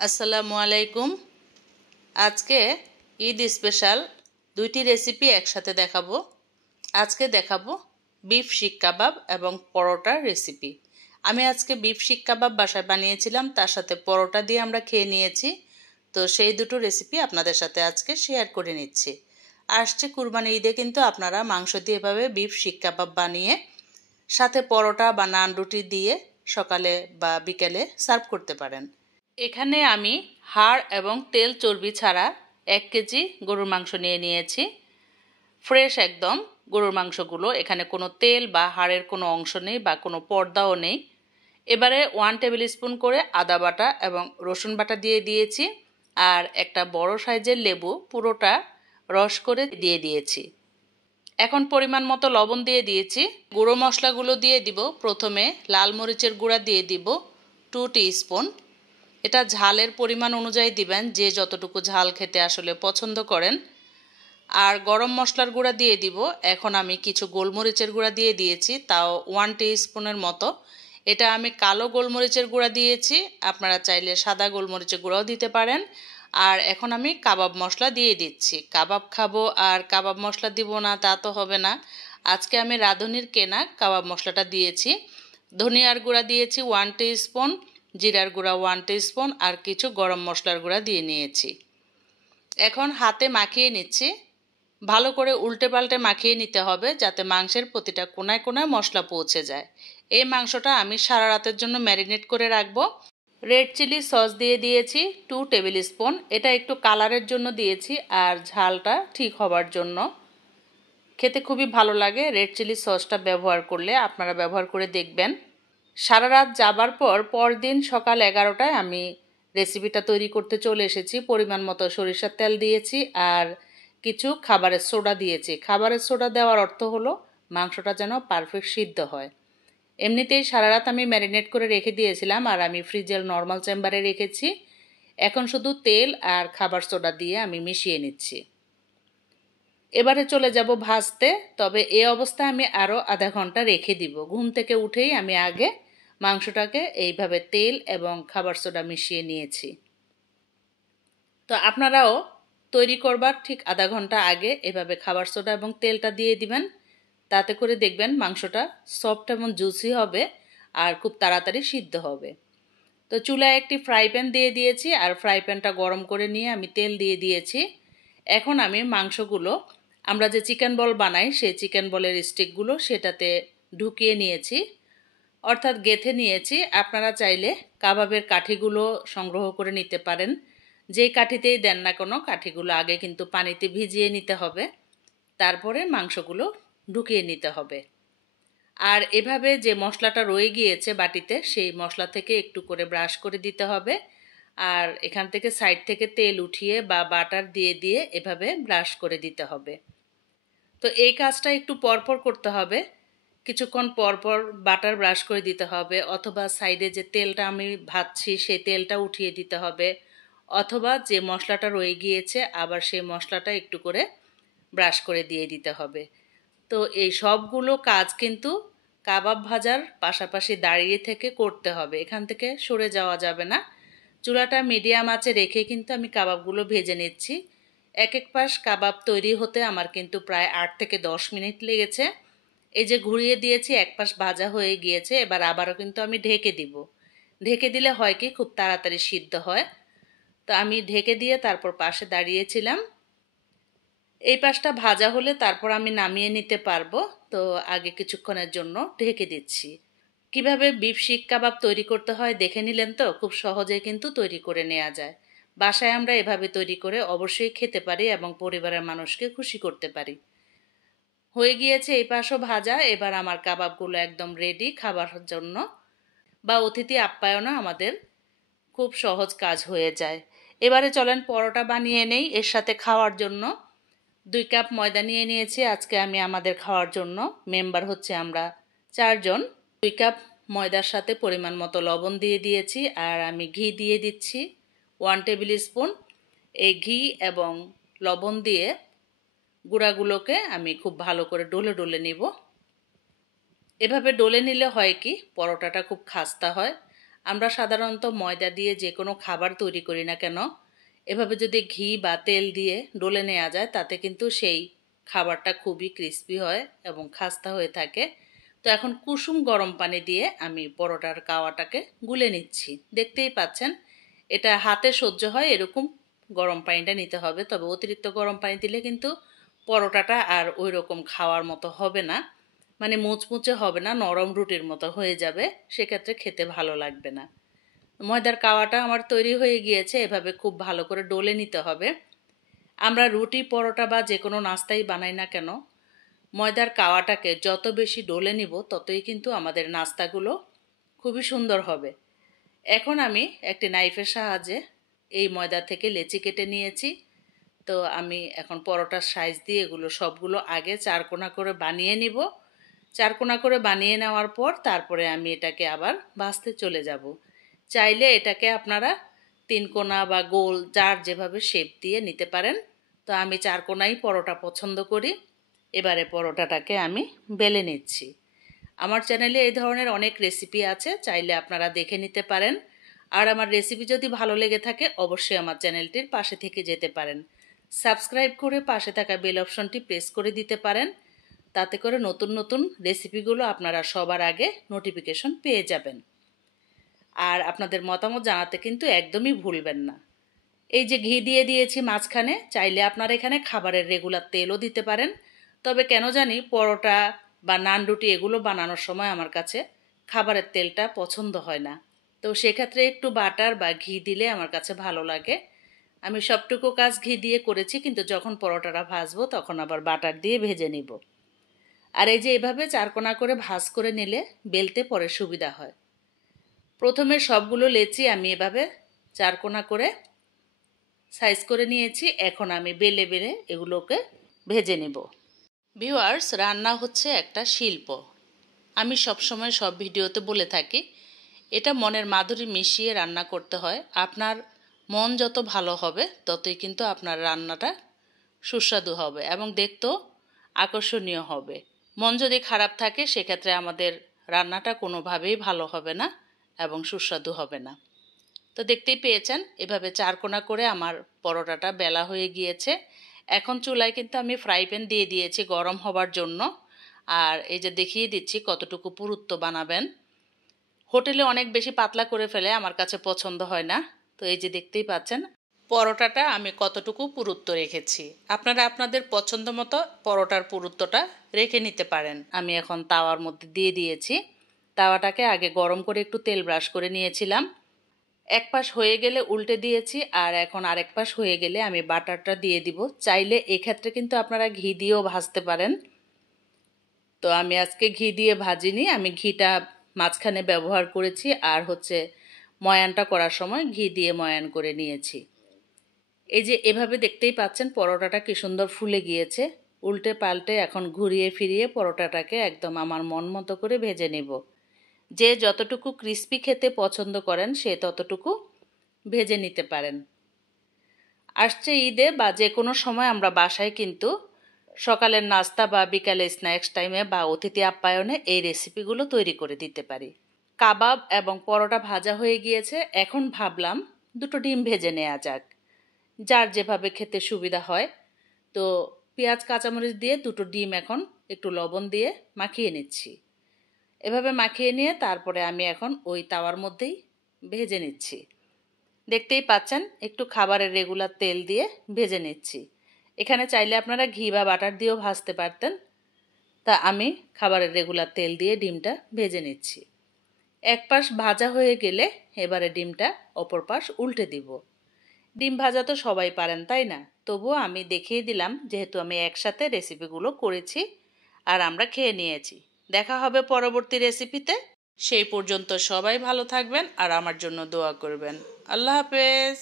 আসসালামু আলাইকুম। আজকে ঈদ স্পেশাল দুইটি রেসিপি একসাথে দেখাবো। আজকে দেখাবো বিফ শিক কাবাব এবং পরোটার রেসিপি। আমি আজকে বিফ শিক কাবাব বাসায় বানিয়েছিলাম, তার সাথে পরোটা দিয়ে আমরা খেয়ে নিয়েছি। তো সেই দুটো রেসিপি আপনাদের সাথে আজকে শেয়ার করে নিচ্ছি। আসছে কুরবানি ঈদে কিন্তু আপনারা মাংস দিয়ে এভাবে বিফ শিক কাবাব বানিয়ে সাথে পরোটা বা নান রুটি দিয়ে সকালে বা বিকেলে সার্ভ করতে পারেন। এখানে আমি হাড় এবং তেল চর্বি ছাড়া 1 কেজি গরুর মাংস নিয়ে নিয়েছি। ফ্রেশ একদম গরুর মাংসগুলো, এখানে কোনো তেল বা হাড়ের কোনো অংশ নেই বা কোনো পর্দাও নেই। এবারে 1 টেবিল স্পুন করে আদা বাটা এবং রসুন বাটা দিয়ে দিয়েছি, আর একটা বড় সাইজের লেবু পুরোটা রস করে দিয়ে দিয়েছি। এখন পরিমাণ মতো লবণ দিয়ে দিয়েছি। গুঁড়ো মশলাগুলো দিয়ে দিব। প্রথমে লাল মরিচের গুঁড়া দিয়ে দিব 2 টিস্পুন। এটা ঝালের পরিমাণ অনুযায়ী দিবেন, যে যতটুকু ঝাল খেতে আসলে পছন্দ করেন। আর গরম মশলার গুঁড়া দিয়ে দিব। এখন আমি কিছু গোলমরিচের গুঁড়া দিয়ে দিয়েছি, তাও 1 টিস্পুনের মতো। এটা আমি কালো গোলমরিচের গুঁড়া দিয়েছি, আপনারা চাইলে সাদা গোলমরিচের গুঁড়াও দিতে পারেন। আর এখন আমি কাবাব মশলা দিয়ে দিচ্ছি। কাবাব খাবো আর কাবাব মশলা দিব না তা তো হবে না। আজকে আমি রাঁধুনির কেনা কাবাব মশলাটা দিয়েছি। ধনিয়ার গুঁড়া দিয়েছি 1 টিস্পুন, জিরার গুঁড়া 1 টিস্পুন, আর কিছু গরম মশলার গুঁড়া দিয়ে নিয়েছি। এখন হাতে মাখিয়ে নিচ্ছি। ভালো করে উল্টে পাল্টে মাখিয়ে নিতে হবে, যাতে মাংসের প্রতিটা কোনায় কোনায় মশলা পৌঁছে যায়। এই মাংসটা আমি সারা রাতের জন্য ম্যারিনেট করে রাখবো। রেড চিলি সস দিয়ে দিয়েছি 2 টেবিল স্পুন। এটা একটু কালারের জন্য দিয়েছি আর ঝালটা ঠিক হবার জন্য। খেতে খুবই ভালো লাগে রেড চিলি সসটা ব্যবহার করলে, আপনারা ব্যবহার করে দেখবেন। সারা রাত যাবার পর পরদিন সকাল 11টায় আমি রেসিপিটা তৈরি করতে চলে এসেছি। পরিমাণ মতো সরিষার তেল দিয়েছি আর কিছু খাবারের সোডা দিয়েছি। খাবারের সোডা দেওয়ার অর্থ হলো মাংসটা যেন পারফেক্ট সিদ্ধ হয়। এমনিতেই সারা রাত আমি ম্যারিনেট করে রেখে দিয়েছিলাম, আর আমি ফ্রিজের নর্মাল চেম্বারে রেখেছি। এখন শুধু তেল আর খাবার সোডা দিয়ে আমি মিশিয়ে নিচ্ছি। এবারে চলে যাব ভাজতে। তবে এই অবস্থায় আমি আরও আধা ঘন্টা রেখে দিব। ঘুম থেকে উঠেই আমি আগে মাংসটাকে এইভাবে তেল এবং খাবার সোডা মিশিয়ে নিয়েছি। তো আপনারাও তৈরি করবার ঠিক আধা ঘন্টা আগে এভাবে খাবার সোডা এবং তেলটা দিয়ে দিবেন। তাতে করে দেখবেন মাংসটা সফট এবং জুসি হবে আর খুব তাড়াতাড়ি সিদ্ধ হবে। তো চুলায় একটি ফ্রাই প্যান দিয়ে দিয়েছি, আর ফ্রাই প্যানটা গরম করে নিয়ে আমি তেল দিয়ে দিয়েছি। এখন আমি মাংসগুলো, আমরা যে চিকেন বল বানাই সেই চিকেন বলের স্টিকগুলো সেটাতে ঢুকিয়ে নিয়েছি, অর্থাৎ গেঁথে নিয়েছি। আপনারা চাইলে কাবাবের কাঠিগুলো সংগ্রহ করে নিতে পারেন। যেই কাঠিতেই দেন না কোনো, কাঠিগুলো আগে কিন্তু পানিতে ভিজিয়ে নিতে হবে, তারপরে মাংসগুলো ঢুকিয়ে নিতে হবে। আর এভাবে যে মশলাটা রয়ে গিয়েছে বাটিতে, সেই মশলা থেকে একটু করে ব্রাশ করে দিতে হবে। আর এখান থেকে সাইড থেকে তেল উঠিয়ে বা বাটার দিয়ে দিয়ে এভাবে ব্রাশ করে দিতে হবে। তো এই কাজটা একটু পরপর করতে হবে। কিছুক্ষণ পরপর বাটার ব্রাশ করে দিতে হবে, অথবা সাইডে যে তেলটা আমি ভাজছি সেই তেলটা উঠিয়ে দিতে হবে, অথবা যে মশলাটা রয়ে গিয়েছে আবার সেই মশলাটা একটু করে ব্রাশ করে দিয়ে দিতে হবে। তো এই সবগুলো কাজ কিন্তু কাবাব ভাজার পাশাপাশি দাঁড়িয়ে থেকে করতে হবে, এখান থেকে সরে যাওয়া যাবে না। চুলাটা মিডিয়াম আঁচে রেখে কিন্তু আমি কাবাবগুলো ভেজে নিচ্ছি। এক এক পাশ কাবাব তৈরি হতে আমার কিন্তু প্রায় 8 থেকে 10 মিনিট লেগেছে। এই যে ঘুরিয়ে দিয়েছি, এক পাশ ভাজা হয়ে গিয়েছে। এবার আবারও কিন্তু আমি ঢেকে দিব। ঢেকে দিলে হয় কি, খুব তাড়াতাড়ি সিদ্ধ হয়। তো আমি ঢেকে দিয়ে তারপর পাশে দাঁড়িয়েছিলাম। এই পাশটা ভাজা হলে তারপর আমি নামিয়ে নিতে পারবো। তো আগে কিছুক্ষণের জন্য ঢেকে দিচ্ছি। কিভাবে বিফ শিক কাবাব তৈরি করতে হয় দেখে নিলেন তো? খুব সহজেই কিন্তু তৈরি করে নেওয়া যায়। বাসায় আমরা এভাবে তৈরি করে অবশ্যই খেতে পারি এবং পরিবারের মানুষকে খুশি করতে পারি। হয়ে গিয়েছে এই পাশও ভাজা। এবার আমার কাবাবগুলো একদম রেডি খাবার জন্য, বা অতিথি আপ্যায়নও আমাদের খুব সহজ কাজ হয়ে যায়। এবারে চলেন পরোটা বানিয়ে নেই এর সাথে খাওয়ার জন্য। 2 কাপ ময়দা নিয়ে নিয়েছি আজকে আমি আমাদের খাওয়ার জন্য। মেম্বার হচ্ছে আমরা 4 জন। 2 কাপ ময়দার সাথে পরিমাণ মতো লবণ দিয়ে দিয়েছি, আর আমি ঘি দিয়ে দিচ্ছি 1 টেবিল স্পুন। এই ঘি এবং লবণ দিয়ে গুঁড়াগুলোকে আমি খুব ভালো করে ডলে ডলে নিব। এভাবে ডলে নিলে হয় কি, পরোটাটা খুব খাস্তা হয় আমরা সাধারণত ময়দা দিয়ে যে কোনো খাবার তৈরি করি না কেন, এভাবে যদি ঘি বা তেল দিয়ে ডলে নেওয়া যায় তাতে কিন্তু সেই খাবারটা খুবই ক্রিস্পি হয় এবং খাস্তা হয়ে থাকে। তো এখন কুসুম গরম পানি দিয়ে আমি পরোটার কাওয়াটাকে গুলে নিচ্ছি। দেখতেই পাচ্ছেন এটা হাতে সহ্য হয় এরকম গরম পানিটা নিতে হবে। তবে অতিরিক্ত গরম পানি দিলে কিন্তু পরোটাটা আর ওই রকম খাওয়ার মতো হবে না, মানে মুচমুচে হবে না, নরম রুটির মতো হয়ে যাবে, সেক্ষেত্রে খেতে ভালো লাগবে না। ময়দার কাওয়াটা আমার তৈরি হয়ে গিয়েছে। এভাবে খুব ভালো করে ডলে নিতে হবে। আমরা রুটি পরোটা বা যে কোনো নাস্তাই বানাই না কেন, ময়দার কাওয়াটাকে যত বেশি ডলে নিব ততই কিন্তু আমাদের নাস্তাগুলো খুবই সুন্দর হবে। এখন আমি একটি নাইফের সাহায্যে এই ময়দা থেকে লেচি কেটে নিয়েছি। তো আমি এখন পরোটার সাইজ দিয়ে এগুলো সবগুলো আগে চারকোনা করে বানিয়ে নিব। চারকোনা করে বানিয়ে নেওয়ার পর তারপরে আমি এটাকে আবার ভাজতে চলে যাব। চাইলে এটাকে আপনারা তিনকোনা বা গোল যার যেভাবে শেপ দিয়ে নিতে পারেন। তো আমি চারকোনাই পরোটা পছন্দ করি। এবারে পরোটাটাকে আমি বেলে নিচ্ছি। আমার চ্যানেলে এই ধরনের অনেক রেসিপি আছে, চাইলে আপনারা দেখে নিতে পারেন। আর আমার রেসিপি যদি ভালো লেগে থাকে অবশ্যই আমার চ্যানেলটির পাশে থেকে যেতে পারেন। সাবস্ক্রাইব করে পাশে থাকা বেল অপশনটি প্রেস করে দিতে পারেন। তাতে করে নতুন নতুন রেসিপিগুলো আপনারা সবার আগে নোটিফিকেশন পেয়ে যাবেন। আর আপনাদের মতামত জানাতে কিন্তু একদমই ভুলবেন না। এই যে ঘি দিয়ে দিয়েছি মাঝখানে, চাইলে আপনারা এখানে খাবারের রেগুলার তেলও দিতে পারেন। তবে কেন জানি পরোটা বা নান রুটি এগুলো বানানোর সময় আমার কাছে খাবারের তেলটা পছন্দ হয় না। তো সেক্ষেত্রে একটু বাটার বা ঘি দিলে আমার কাছে ভালো লাগে। আমি সবটুকু কাজ ঘি দিয়ে করেছি, কিন্তু যখন পরোটাটা ভাজবো তখন আবার বাটার দিয়ে ভেজে নিব। আর এই যে এভাবে চারকোনা করে ভাজ করে নিলে বেলতে পরে সুবিধা হয়। প্রথমে সবগুলো লেচি আমি এভাবে চারকোনা করে সাইজ করে নিয়েছি। এখন আমি বেলে বেলে এগুলোকে ভেজে নেব। ভিউয়ার্স, রান্না হচ্ছে একটা শিল্প। আমি সবসময় সব ভিডিওতে বলে থাকি এটা মনের মাধুরী মিশিয়ে রান্না করতে হয়। আপনার মন যত ভালো হবে ততই কিন্তু আপনার রান্নাটা সুস্বাদু হবে এবং দেখতেও আকর্ষণীয় হবে। মন যদি খারাপ থাকে সেক্ষেত্রে আমাদের রান্নাটা কোনোভাবেই ভালো হবে না এবং সুস্বাদু হবে না। তো দেখতেই পেয়েছেন এভাবে চারকোনা করে আমার পরোটাটা বেলা হয়ে গিয়েছে। এখন চুলায় কিন্তু আমি ফ্রাই প্যান দিয়ে দিয়েছি গরম হবার জন্য। আর এই যে দেখিয়ে দিচ্ছি কতটুকু পুরুত্ব বানাবেন। হোটেলে অনেক বেশি পাতলা করে ফেলে, আমার কাছে পছন্দ হয় না। তো এই যে দেখতেই পাচ্ছেন পরোটাটা আমি কতটুকু পুরুত্ব রেখেছি। আপনারা আপনাদের পছন্দ মতো পরোটার পুরুত্বটা রেখে নিতে পারেন। আমি এখন তাওয়ার মধ্যে দিয়ে দিয়েছি। তাওয়াটাকে আগে গরম করে একটু তেল ব্রাশ করে নিয়েছিলাম। এক পাশ হয়ে গেলে উল্টে দিয়েছি, আর এখন আরেক পাশ হয়ে গেলে আমি বাটারটা দিয়ে দিব। চাইলে এক্ষেত্রে কিন্তু আপনারা ঘি দিয়েও ভাজতে পারেন। তো আমি আজকে ঘি দিয়ে ভাজিনি, আমি ঘিটা মাঝখানে ব্যবহার করেছি আর ময়ানটা করার সময় ঘি দিয়ে ময়ান করে নিয়েছি। এই যে এভাবে দেখতেই পাচ্ছেন পরোটাটা কি সুন্দর ফুলে গিয়েছে। উল্টে পাল্টে এখন ঘুরিয়ে ফিরিয়ে পরোটাটাকে একদম আমার মন মতো করে ভেজে নেব। যে যতটুকু ক্রিস্পি খেতে পছন্দ করেন সে ততটুকু ভেজে নিতে পারেন। আসছে ঈদে বা যে কোনো সময় আমরা বাসায় কিন্তু সকালের নাস্তা বা বিকালে স্ন্যাক্স টাইমে বা অতিথি আপ্যায়নে এই রেসিপিগুলো তৈরি করে দিতে পারি। কাবাব এবং পরোটা ভাজা হয়ে গিয়েছে। এখন ভাবলাম দুটো ডিম ভেজে নেওয়া যাক, যার যেভাবে খেতে সুবিধা হয়। তো পেঁয়াজ কাঁচামরিচ দিয়ে দুটো ডিম এখন একটু লবণ দিয়ে মাখিয়ে নিচ্ছি। এভাবে মাখিয়ে নিয়ে তারপরে আমি এখন ওই তাওয়ার মধ্যেই ভেজে নিচ্ছি। দেখতেই পাচ্ছেন একটু খাবারের রেগুলার তেল দিয়ে ভেজে নিচ্ছি। এখানে চাইলে আপনারা ঘি বা বাটার দিয়েও ভাজতে পারতেন। তা আমি খাবারের রেগুলার তেল দিয়ে ডিমটা ভেজে নিচ্ছি। এক পাশ ভাজা হয়ে গেলে এবারে ডিমটা অপর পাশ উল্টে দিব। ডিম ভাজা তো সবাই পারেন, তাই না? তবুও আমি দেখিয়ে দিলাম, যেহেতু আমি একসাথে রেসিপিগুলো করেছি আর আমরা খেয়ে নিয়েছি। দেখা হবে পরবর্তী রেসিপিতে। সেই পর্যন্ত সবাই ভালো থাকবেন আর আমার জন্য দোয়া করবেন। আল্লাহ হাফেজ।